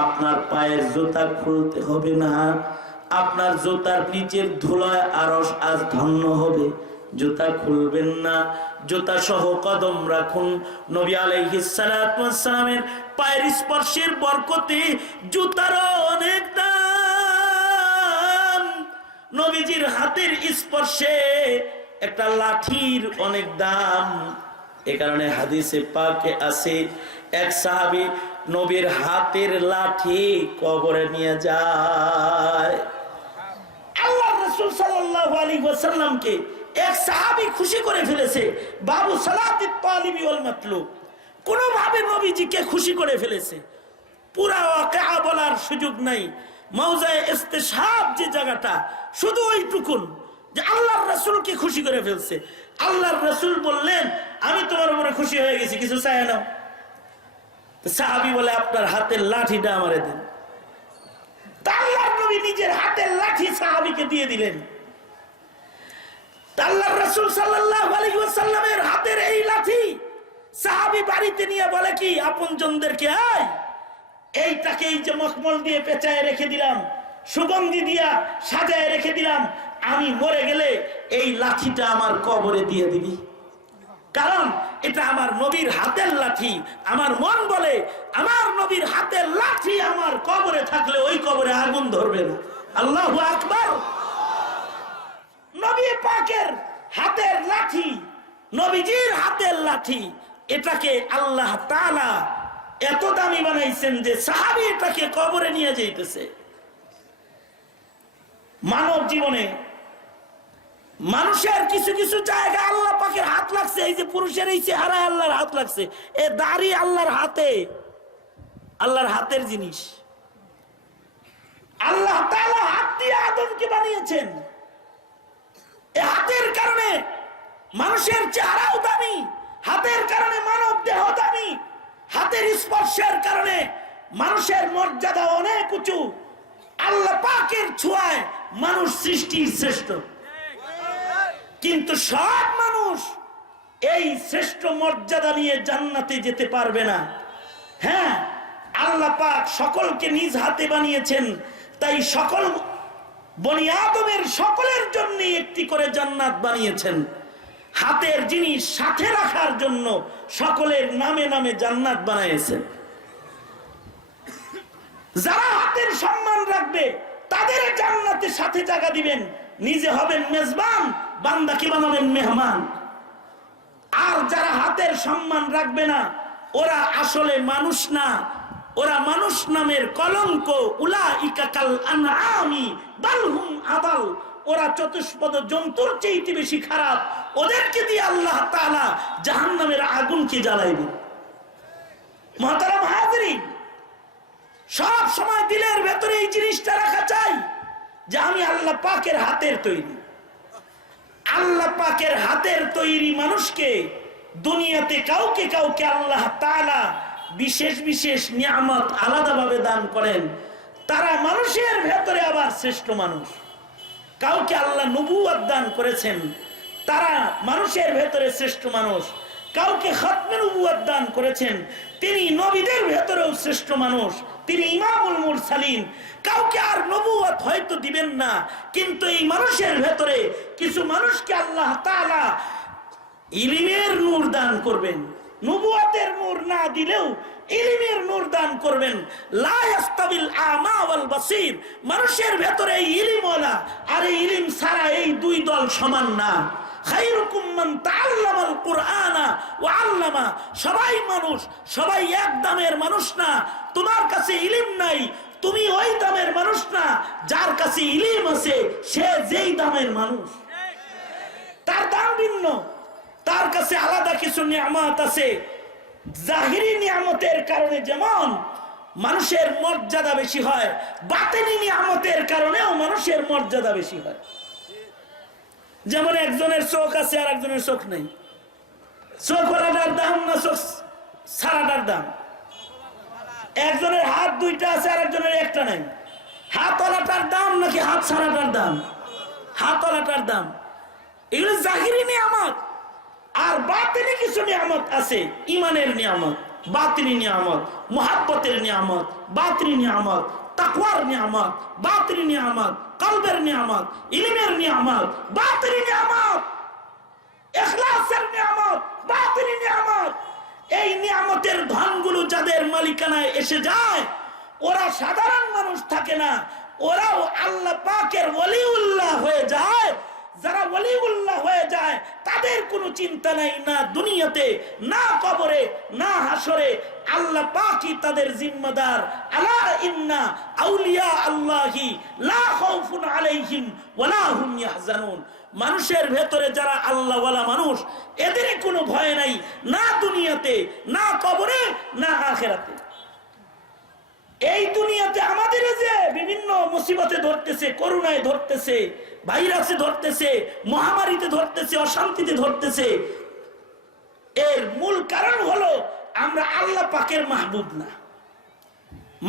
আপনার পায়ের জুতা খুলতে হবে না, আপনার জুতার নিচের ধুলায় আরশ আজ ধন্য হবে, জুতা খুলবেন না, জুতা সহ কদম রাখুন। নবী আলাইহিস সালাতু ওয়াস সালামের পায়ের স্পর্শের বরকতে জুতারও অনেক দাম। নবীজির হাতের স্পর্শে একটা লাঠির অনেক দাম। এ কারণে হাদিসে পাকে আছে এক সাহাবী নবীর হাতের লাঠি কবরে নিয়ে যায়। আল্লাহর রাসূল সাল্লাল্লাহু আলাইহি ওয়াসাল্লামকে এক সাহাবী খুশি করে ফেলেছে। বাবু সালাতিত তালিবি ওয়াল মাতলুব, কোনোভাবে নবীজিকে খুশি করে ফেলেছে। পুরা ওয়াকিয়া বলার সুযোগ নাই। মাওজায়ে ইস্তিশহাব যে জায়গাটা, শুধু ওইটুকুন যে আল্লাহর রাসূলকে খুশি করে ফেলছে। আল্লাহর রাসূল বললেন আমি তোমার উপরে খুশি হয়ে গেছি, কিছু চাই না। সাহাবী বলে আপনার হাতের লাঠিটা আমারে দেন। আল্লাহর নবী নিজের হাতের লাঠি সাহাবীকে দিয়ে দিলেন। আল্লাহর রাসূল সাল্লাল্লাহু আলাইহি ওয়াসাল্লামের হাতের এই লাঠি সাহাবী বাড়িতে নিয়ে বলে কি আপনজনদেরকে, এইটাকে এই যে মখমল দিয়ে পেঁচায় রেখে দিলাম, সুগন্ধি দিয়া সাজায় রেখে দিলাম, আমি মরে গেলে এই লাঠিটা আমার কবরে দিয়ে দিবি, কারণ এটা আমার নবীর হাতের লাঠি। আমার মন বলে আমার নবীর হাতের লাঠি আমার কবরে থাকলে ওই কবরে আগুন ধরবে না। আল্লাহু আকবার। নবী পাকের হাতের লাঠি, নবীজির হাতের লাঠি, এটাকে আল্লাহ তাআলা এত দামি বানাইছেন যে সাহাবী এটাকে কবরে নিয়ে যাইতেছে। মানব জীবনে মানুষের কিছু কিছু জায়গায় আল্লাহ পাকের হাত লাগছে। এই যে পুরুষের এই চেহারায় আল্লাহর হাত লাগছে, এ দাড়ি আল্লাহর হাতে, আল্লাহর হাতের জিনিস। আল্লাহ তাআলা হাত দিয়ে আদমকে বানিয়েছেন। এই হাতের কারণে মানুষের চেহারাও দামি, হাতের কারণে মানব দেহ দামি, হাতের স্পর্শের কারণে মানুষের মর্যাদা অনেক উঁচু। আল্লাহ পাকের ছোঁয়ায় মানুষ সৃষ্টির শ্রেষ্ঠ। কিন্তু সব মানুষ এই শ্রেষ্ঠ মর্যাদা নিয়ে জান্নাতে যেতে পারবে না। হ্যাঁ, আল্লাহ পাক সকলকে নিজ হাতে বানিয়েছেন, তাই সকল বনি আদমের সকলের জন্য একটি করে জান্নাত বানিয়েছেন। হাতের জিনিস সাথে রাখার জন্য সকলের নামে নামে জান্নাত বানিয়েছেন। যারা হাতের সম্মান রাখবে তাদের জান্নাতে সাথে জায়গা দিবেন, নিজে হবেন মেজবান, বান্দাকে বানাবেন মেহমান। আর যারা হাতের সম্মান রাখবে না ওরা আসলে মানুষ না, ওরা মানুষ নামের কলঙ্ক। উলাইকা কাল আনআমি বাল হুম আদাল, ওরা চতুষ্পদ জন্তুর চেয়ে বেশি খারাপ। ওদেরকে দিয়ে আল্লাহ তাআলা জাহান্নামের আগুনকে জ্বালাইবেন। মুহতারাম হাজিরিন, সব সময় দিলের ভেতরে এই জিনিসটা রাখা চাই যে আমি আল্লাহ পাকের হাতের তৈরি। আল্লাহ পাকের হাতের তৈরি মানুষকে দুনিয়াতে কাউকে কাউকে আল্লাহ তাআলা বিশেষ বিশেষ নিয়ামত আলাদাভাবে দান করেন। তারা মানুষের ভেতরে আবার শ্রেষ্ঠ মানুষ। কাউকে আল্লাহ নবুয়ত দান করেছেন, তারা মানুষের ভেতরে শ্রেষ্ঠ মানুষ। কাউকে খতমে নবুয়ত দান করেছেন, তিনি নবীদের ভেতরেও শ্রেষ্ঠ মানুষ, তিনি ইমামুল মুরসালিন। কাউকে আর নবুয়ত হয়তো দিবেন না, কিন্তু এই মানুষের ভেতরে কিছু মানুষকে আল্লাহ তাআলা ইলমের নূর দান করবেন। নবুয়তের নূর না দিলেও ইলমের নূর দান করবেন। লা ইস্তাবিল আমা ওয়াল বাসীর, মানুষের ভেতরে ইলমওয়ালা আর ইলম ছাড়া এই দুই দল সমান না। খায়রুকুম মান তাআল্লামাল কুরআনা ওয়া আল্লামা, সবাই মানুষ, সবাই এক দামের মানুষ না। তোমার কাছে ইলম নাই, তুমি ওই দামের মানুষ না। যার কাছে ইলম আছে সে যেই দামের মানুষ, তার দাম ভিন্ন, তার কাছে আলাদা কিছু নিয়ামত আছে। জাহিরি নিয়ামতের কারণে যেমন মানুষের মর্যাদা বেশি হয়, বাতিনি নিয়ামতের কারণেও মানুষের মর্যাদা বেশি হয়। যেমন একজনের চোখ আছে আর একজনের চোখ নেই, চোখ ওলাটার দাম না চোখ সারাটার দাম। একজনের হাত দুইটা আছে আর একজনের একটা নাই, হাত ওলাটার দাম নাকি হাত সারাটার দাম? হাত ওলাটার দাম। এগুলো জাহিরি নিয়ামত। আর বাতিনি কিছু নিয়ামত আছে, ইমানের নিয়ামত, বাতিনি নিয়ামত, মুহাব্বতের নিয়ামত, বাতিনি নিয়ামত, তাকওয়ার নিয়ামত, বাতিনি নিয়ামত, কলবের নিয়ামত, ইলমের নিয়ামত, বাতিনি নিয়ামত, ইখলাসের নিয়ামত, বাতিনি নিয়ামত। এই নিয়ামতের ধনগুলো যাদের মালিকানায় এসে যায়, ওরা সাধারণ মানুষ থাকে না, ওরাও আল্লাহ পাকের ওলিউল্লাহ হয়ে যায়। যারা ওলিউল্লাহ হয়ে যায় তাদের কোনো চিন্তা নাই, না দুনিয়াতে, না কবরে, না হাসরে। আল্লাহ পাকই তাদের জিম্মাদার। আলা ইন্না আউলিয়া আল্লাহি লা খাউফুন আলাইহিম ওয়ালা হুম ইয়াহজানুন। মানুষের ভেতরে যারা আল্লাহওয়ালা মানুষ, এদের কোনো ভয় নাই, না দুনিয়াতে, না কবরে, না আখিরাতে। এই দুনিয়াতে আমাদের যে বিভিন্ন মুসিবতে ধরতেছে, করোনায় ধরতেছে, ভাইরাসে ধরতেছে, মহামারীতে ধরতেছে, অশান্তিতে ধরতেছে, এর মূল কারণ হলো আমরা আল্লাহ পাকের মাহবুব না।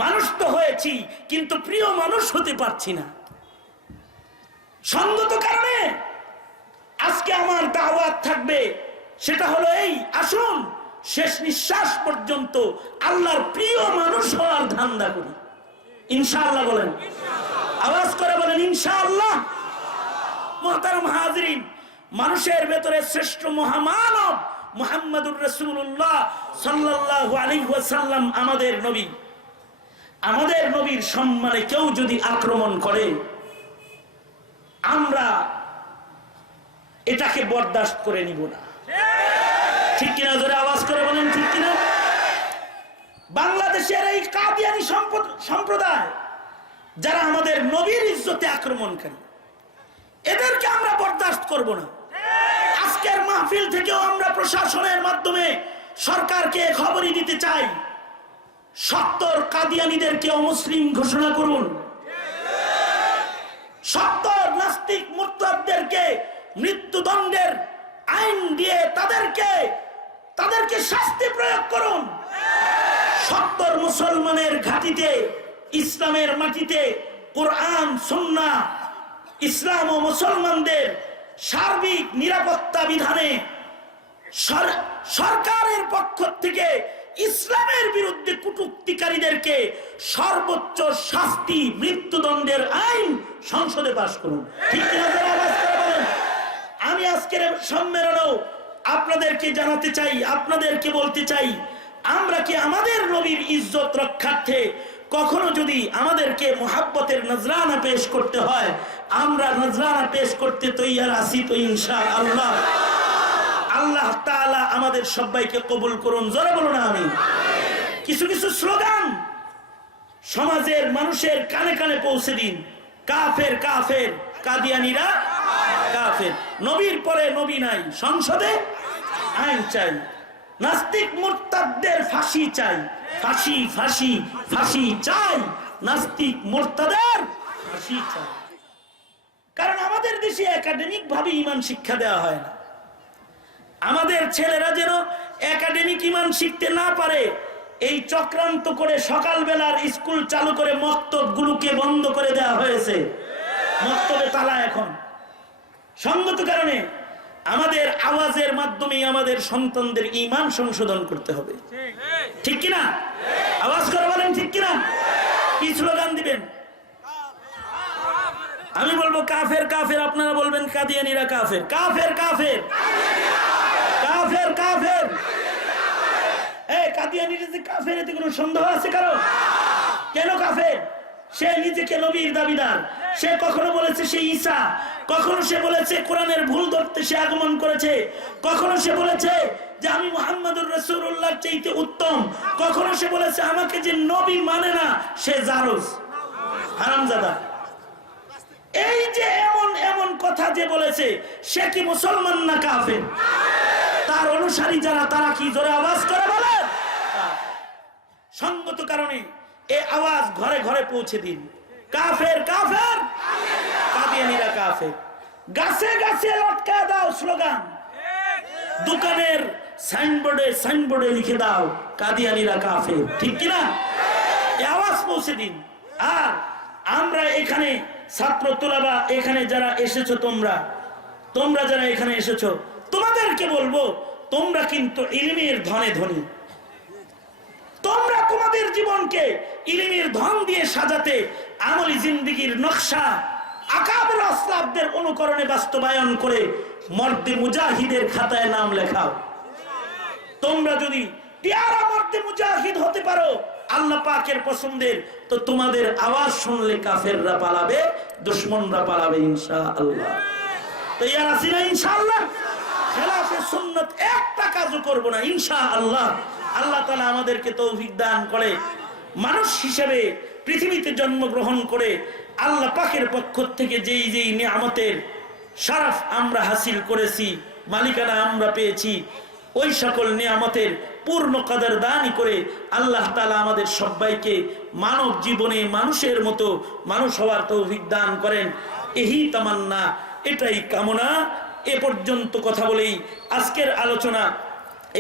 মানুষ তো হয়েছি কিন্তু প্রিয় মানুষ হতে পারছি না। সঙ্গত কারণে আজকে আমার দাওয়াত থাকবে, সেটা হলো এই, আসুন শেষ নিঃশ্বাস পর্যন্ত আল্লাহর প্রিয় মানুষ হওয়ার ধান্দা করি। ইনশাআল্লাহ বলেন, আওয়াজ করে বলেন ইনশাআল্লাহ। মুহতারাম হাজিরিন, মানুষের ভেতরে শ্রেষ্ঠ মহামানব মুহাম্মদুর রাসূলুল্লাহ সাল্লাল্লাহু আলাইহি ওয়াসাল্লাম আমাদের নবী। আমাদের নবীর সম্মানে কেউ যদি আক্রমণ করে, আমরা এটাকে বরদাস্ত করে নিব না। ঠিক কিনা? জোরে আওয়াজ করে বলেন ঠিক কিনা? বাংলাদেশের এই কাদিয়ানী সম্প্রদায় যারা আমাদের নবীর ইজ্জতে আক্রমণকারী, এদেরকে আমরা বরদাস্ত করব না। আজকের মাহফিল থেকেও আমরা প্রশাসনের মাধ্যমে সরকারকে খবরই দিতে চাই, 70 কাদিয়ানীদেরকে অমুসলিম ঘোষণা করুন। 70 নাস্তিক মুরতাদদেরকে মৃত্যুদণ্ডের আইন দিয়ে তাদেরকে শাস্তি প্রয়োগ করুন। 70 মুসলমানের ঘাঁটিতে, ইসলামের মাটিতে কোরআন সুন্নাহ, ইসলাম ও মুসলমানদের সার্বিক নিরাপত্তা বিধানে সরকারের পক্ষ থেকে ইসলামের বিরুদ্ধে কটূক্তিকারীদেরকে সর্বোচ্চ শাস্তি, মৃত্যুদণ্ডের আইন সংসদে পাশ করুন। ঠিক কিনা? আমি আজকের সম্মেলনেও আপনাদেরকে জানাতে চাই, আপনাদেরকে বলতে চাই, আমরা কি আমাদের নবীর ইজ্জত রক্ষার্থে কখনো যদি আমাদেরকে মুহাব্বতের নজরানা পেশ করতে হয়, আমরা নজরানা পেশ করতে তৈয়ার আছি তো ইনশাআল্লাহ। আল্লাহ তাআলা আমাদের সবাইকে কবুল করুন। জোরে বলুন আমিন। কিছু কিছু স্লোগান সমাজের মানুষের কানে কানে পৌঁছে দিন। কাফের কাফের, কাদিয়ানীরা কাফের, নবীর পরে নবী নাই, সংসদে আইন চাই, নাস্তিক মুরতাদদের ফাঁসি চাই। ফাঁসি ফাঁসি ফাঁসি চাই, নাস্তিক মোরতাদের ফাঁসি চাই। কারণ আমাদের দেশে একাডেমিক ভাবে ইমান শিক্ষা দেওয়া হয় না। আমাদের ছেলেরা যেন একাডেমিক ইমান শিখতে না পারে, এই চক্রান্ত করে সকালবেলার স্কুল চালু করে মক্তবগুলোকে বন্ধ করে দেওয়া হয়েছে। মক্তবে তালা এখন। সঙ্গত কারণে আমাদের আওয়াজের মাধ্যমে আমাদের সন্তানদের ঈমান সংশোধন করতে হবে, ঠিক কিনা? আওয়াজ করে বলেন ঠিক কিনা? কি স্লোগান দিবেন? আমি বলবো কাফের কাফের, আপনারা বলবেন কাদিয়ানীরা কাফের। কাফের কাফের কাফের কাফের। এই কাদিয়ানীরা যে কাফের, এতে কোনো সন্দেহ আছে কারো? কেন কাফের? সে নিজেকে নবীর দাবিদার। সে কখনো বলেছে সে ঈসা, কখনো সে বলেছে কোরআনের ভুল ধরতে সে আগমন করেছে, কখনো সে বলেছে যে আমি মুহাম্মদুর রাসূলুল্লাহর চাইতে উত্তম, কখনো সে বলেছে আমাকে যে নবী মানে না সে জারজ, হারামজাদা। এই যে এমন এমন কথা যে বলেছে, সে কি মুসলমান না কাফের? তার অনুসারী যারা, তারা কি জোরে আওয়াজ করে বলে? সঙ্গত কারণে এই আওয়াজ ঘরে ঘরে পৌঁছে দিন। কাফের কাফের, কাদিয়ানীরা কাফের। গাছে গাছে লটকা দাও স্লোগান, দোকানের সাইনবোর্ডে সাইনবোর্ডে লিখে দাও কাদিয়ানীরা কাফের, ঠিক কিনা? এই আওয়াজ পৌঁছে দিন। আর আমরা এখানে ছাত্র তোলাবা, এখানে যারা এসেছো, তোমরা যারা এখানে এসেছো, তোমাদেরকে বলবো, তোমরা কিন্তু ইলমের ধনে ধনী। তোমরা তোমাদের জীবনকে ইলমের ধন দিয়ে সাজাতে আমলি জিন্দেগির নকশা আকাবের আসলাফদের অনুকরণে বাস্তবায়ন করে মর্দে মুজাহিদের খাতায় নাম লেখাও। তোমরা যদি পেয়ারা মর্দে মুজাহিদ হতে পারো আল্লাহ পাকের পছন্দের, তো তোমাদের আওয়াজ শুনলে কাফেররা পালাবে, দুশমনরা পালাবে ইনশাআল্লাহ। তৈয়ার আছি না ইনশাআল্লাহ? খেলাফে সুন্নাত একটা কাজও করব না ইনশাআল্লাহ। আল্লাহ তাআলা আমাদেরকে তৌফিক দান করে। মানুষ হিসেবে পৃথিবীতে জন্মগ্রহণ করে আল্লাহ পাকের পক্ষ থেকে যেই যেই নিয়ামতের শরফ আমরা হাসিল করেছি, মালিকানা আমরা পেয়েছি, ওই সকল নিয়ামতের পূর্ণ কদরদানি করে আল্লাহ তাআলা আমাদের সবাইকে মানব জীবনে মানুষের মতো মানুষ হওয়ার তৌফিক দান করেন। এই তামান্না, এটাই কামনা। এ পর্যন্ত কথা বলেই আজকের আলোচনা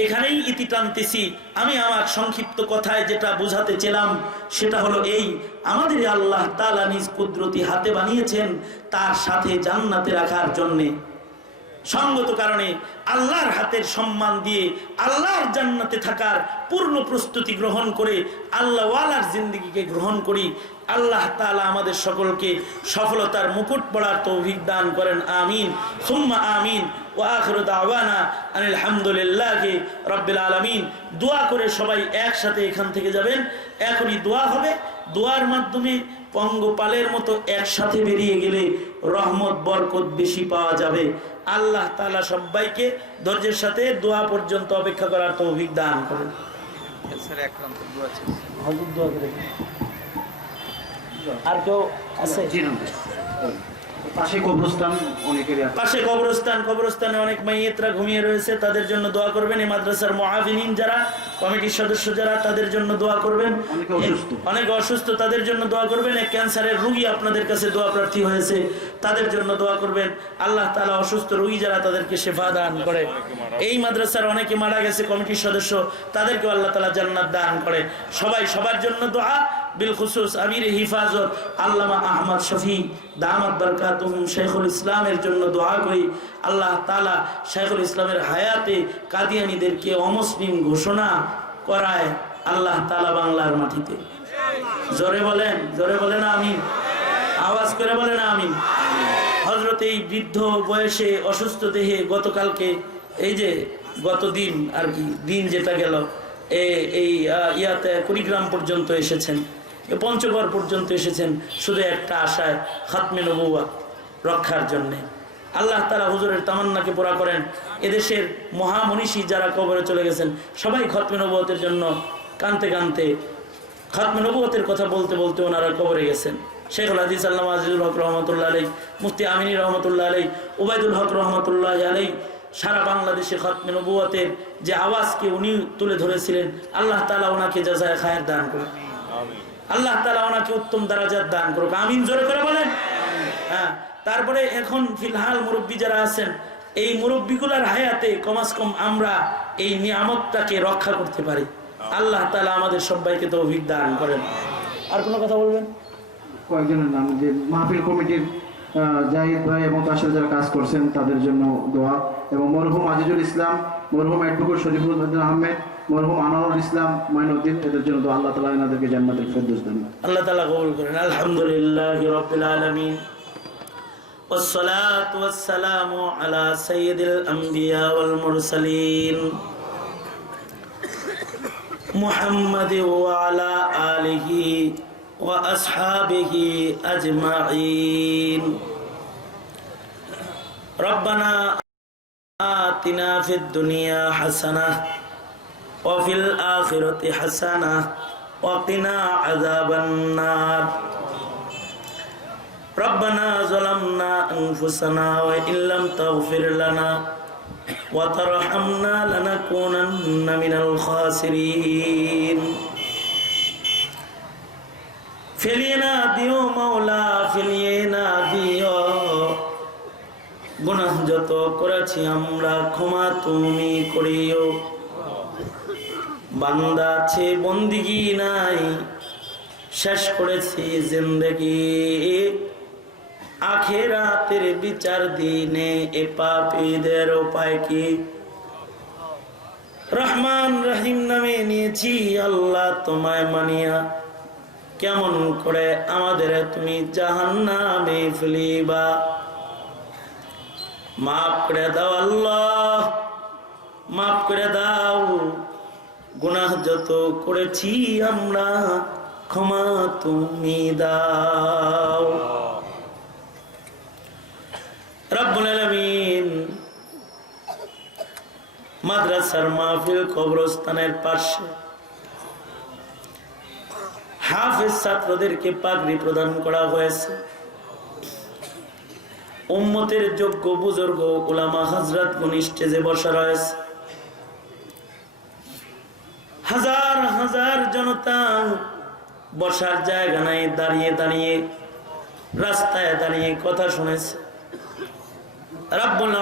এখানেই ইতি টানতেছি। আমি আমার সংক্ষিপ্ত কথায় যেটা বোঝাতে চেলাম সেটা হলো এই, আমাদের আল্লাহ তাআলা নিজ কুদরতি হাতে বানিয়েছেন তার সাথে জান্নাতে রাখার জন্যে। সঙ্গত কারণে আল্লাহর হাতের সম্মান দিয়ে আল্লাহর জান্নাতে থাকার পূর্ণ প্রস্তুতি গ্রহণ করে আল্লাহ ওয়ালার জিন্দেগিকে গ্রহণ করি। আল্লাহ তাআলা আমাদের সকলকে সফলতার মুকুট পড়ার তৌফিক দান করেন। আমিন সুম্মা আমিন। ওয়া আখিরু দাওয়ানা আনিল হামদুলিল্লাহি রাব্বিল আলামিন। দোয়া করে সবাই একসাথে এখান থেকে যাবেন। এখনই দোয়া হবে, দোয়ার মাধ্যমে পঙ্গপালের মতো একসাথে বেরিয়ে গেলে রহমত বরকত বেশি পাওয়া যাবে। আল্লাহ তাআলা সবাইকে ধৈর্যের সাথে দোয়া পর্যন্ত অপেক্ষা করার তৌফিক দান করেন। আর কেউ আছে? পাশে কবরস্থানে অনেক মাইয়েতরা ঘুমিয়ে রয়েছে, তাদের জন্য দোয়া করবেন। এই মাদ্রাসার মুআবিনিন যারা, কমিটির সদস্য যারা, তাদের জন্য দোয়া করবেন। অনেক অসুস্থ, তাদের জন্য দোয়া করবেন। এক ক্যান্সারের রোগী আপনাদের কাছে দোয়া প্রার্থী হয়েছে, তাদের জন্য দোয়া করবেন। আল্লাহ তাআলা অসুস্থ রোগী যারা, তাদেরকে শিফা দান করে। এই মাদ্রাসার অনেকে মারা গেছে কমিটির সদস্য, তাদেরকে আল্লাহ তাআলা জান্নাত দান করে। সবাই সবার জন্য দোয়া। বিল খুসুস আমির হিফাজত আল্লামা আহমদ শফি দামাত বরকাতুহুম শেখুল ইসলামের জন্য দোয়া করি। আল্লাহ তাআলা শেখুল ইসলামের হায়াতে কাদিয়ানীদেরকে অমুসলিম ঘোষণা করায় আল্লাহ তাআলা বাংলার মাটিতে। জোরে বলেন আমিন। আওয়াজ করে বলেন আমিন। হযরত এই বৃদ্ধ বয়সে অসুস্থ দেহে গতকালকে, এই যে গত দিন আর কি, দিন যেটা গেল, এই ইয়াতে কুড়িগ্রাম পর্যন্ত এসেছেন, পঞ্চগড় পর্যন্ত এসেছেন শুধু একটা আশায়, খাতমে নবুওয়াত রক্ষার জন্যে। আল্লাহ তাআলা হুজুরের তামান্নাকে পুরা করেন। এদেশের মহামনীষী যারা কবরে চলে গেছেন সবাই খাতমে নবুওয়াতের জন্য কানতে কানতে, খাতমে নবুওয়াতের কথা বলতে বলতে ওনারা কবরে গেছেন। শেখুল হাদিস আল্লামা আজিজুল হক রহমতুল্লাহ আলাইহি, মুফতি আমিনী রহমতুল্লাহ আলাইহি, উবাইদুল হক রহমতুল্লাহ আলাইহি, সারা বাংলাদেশে খতমে নবুয়তের যে আওয়াজকে উনি তুলে ধরেছিলেন, আল্লাহ তাআলা ওনাকে জাযায়ে খায়ের দান করুন, আল্লাহ তাআলা ওনাকে উত্তম দারাজাত দান করুক, আমিন। জোরে করে বলেন। হ্যাঁ, তারপরে এখন ফিলহাল মুরব্বী যারা আছেন, এই মুরব্বীগুলার হায়াতে কমাস কম আমরা এই নিয়ামতটাকে রক্ষা করতে পারি। আল্লাহ তাআলা আমাদের সবাইকে তৌফিক দান করেন। আর কোনো কথা বলবেন? কয়েকজনের নাম, যে মাহফিল কমিটির জাহিদ ভাই এবং তার সাথে যারা কাজ করছেন তাদের জন্য দোয়া, এবং মরহুম আজিজুল ইসলাম, মরহুম অ্যাডভোকেট শরীফুল আহমেদ, মরহুম আনোয়ারুল ইসলাম মাইনুদ্দিন, এদের জন্য দোয়া। আল্লাহ তাআলা এনাদেরকে জান্নাতুল ফেরদৌস দান করেন। আল্লাহ তাআলা কবুল করেন। আলহামদুলিল্লাহি রাব্বিল আলামিন, والصلاة والسلام على سيد الأنبياء والمرسلين محمد وعلى آله وأصحابه أجمعين. ربنا آتنا في الدنيا حسنة وفي الآخرة حسنة وقنا عذاب النار. ربنا ظلمنا أنفسنا وإن لم تغفر لنا وترحمنا لنكونن من الخاسرين. ফেলিয়ে না দিও মাওলা, ফেলিয়ে না দিও, গুনাহ যত করেছি আমরা ক্ষমা তুমি করিও। বান্দা আছে বন্দিগি নাই, শেষ করেছি জিন্দেগি, আখিরাতের বিচার দিনে এ পাপীদের উপায় কি? রহমান রহিম নামে নিয়েছি আল্লাহ তোমায় মানিয়া, কেমন করে আমাদের তুমি জাহান্নামে ফেলিবা? মাফ করে দাও আল্লাহ, মাফ করে দাও, গুনাহ যত করেছি আমরা ক্ষমা তুমি দাও। রব্বুল আলামিন মাদ্রাসার মাহফিল কবরস্থানের পাশে হাফেজ ছাত্রদেরকে পাগড়ি প্রদান করা হয়েছে। উম্মতের যোগ্য বুজুর্গ উলামা হযরত স্টেজে বসা রয়েছে। হাজার হাজার জনতা বসার জায়গা নাই, দাঁড়িয়ে দাঁড়িয়ে রাস্তায় দাঁড়িয়ে কথা শুনেছে। রব্বুল